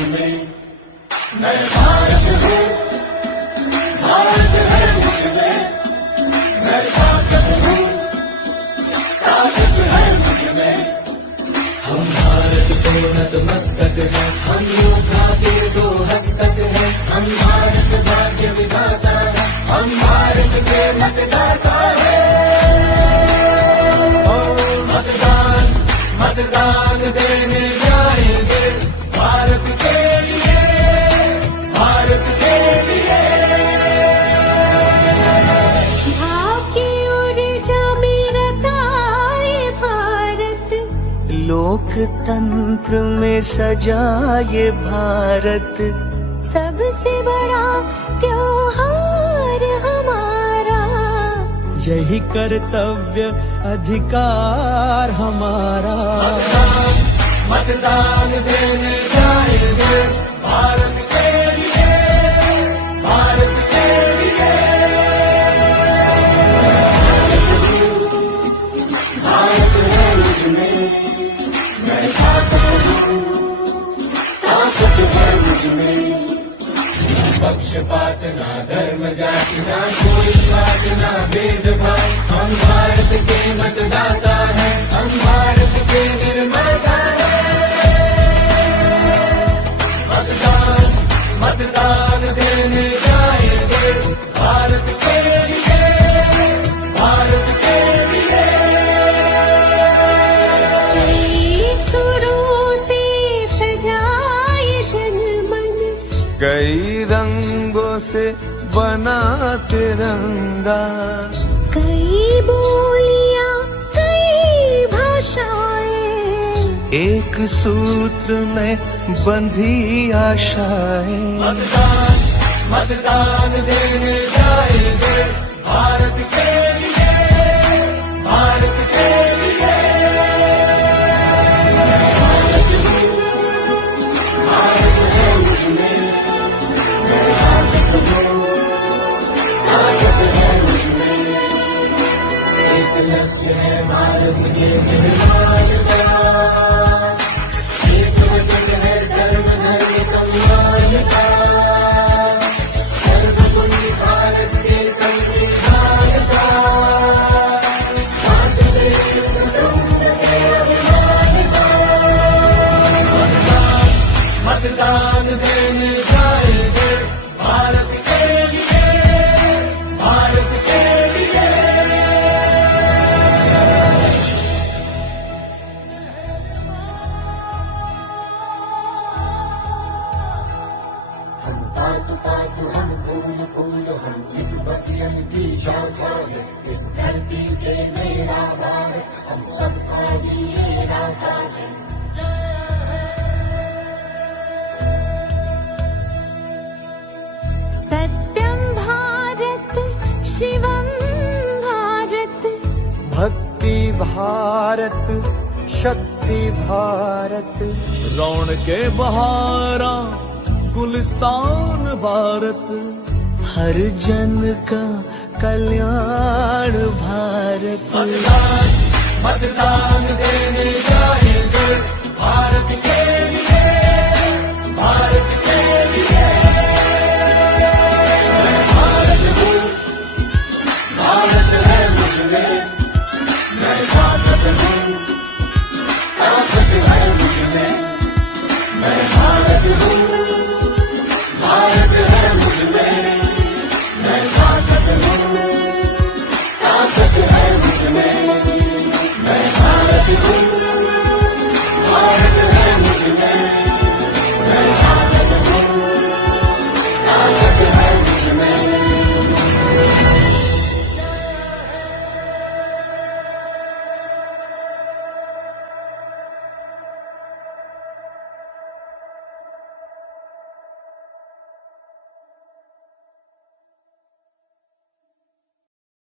मुझमें, मैं भारत हूँ, भारत है मुझमें, मैं ताकत हूँ, ताकत है मुझमें। हम भारत के नतमस्तक हैं, हम योद्धा के दो हस्तक हैं, हम भारत भाग्य विधाता है, हम भारत के मतदाता है। मतदान मतदान देने जाएंगे भारत के लिए, भारत के लिए। भाव की ऊर्जा में रताए भारत, लोकतंत्र में सजाए भारत। सबसे बड़ा त्योहार हमारा, यही कर्तव्य अधिकार हमारा। मतदान देने जाएंगे भारत के लिए, भारत के लिए। भारत है मुझमें, मैं ताकत हूँ, ताकत है मुझमें। पक्षपात ना धर्म जाति ना कोई स्वाद ना भेदभाव, हम भारत के मतदाता हैं, हम भारत के निर्माता हैं। मतदान मतदान देने जाएंगे भारत के लिए, भारत के लिए। कई सुरों से सजाए जनमन, कई रंगों से बना तिरंगा। कई बोलियां कई भाषाएं, एक सूत्र में बंधी आशाएं। मतदान मतदान देने जाएंगे भारत के लिए, भारत के लिए। भारत हूँ, भारत है मुझमें, मैं ताकत हूँ, ताकत है मुझमें। एक लक्ष्य है भारत के निर्माण का, एक वचन है सर्वधर्म सम्मान का, सर्वगुणी भारत के संविधान का, राष्ट्र कुटुंब के अभिमान का। मतदान देने जाएंगे भारत के लिए, भारत के लिए। हम पात पात हम फूल फूल, हम एक बगियन की शाखा है, इस धरती के मेरा भारत, हम सबका ही ये राधा है। सत्यम भारत शिवम भारत, भक्ति भारत शक्ति भारत। रौनके बहारा गुलिस्तान भारत। हर जन का कल्याण भारत। मतदान मतदान देने जाएंगे भारत के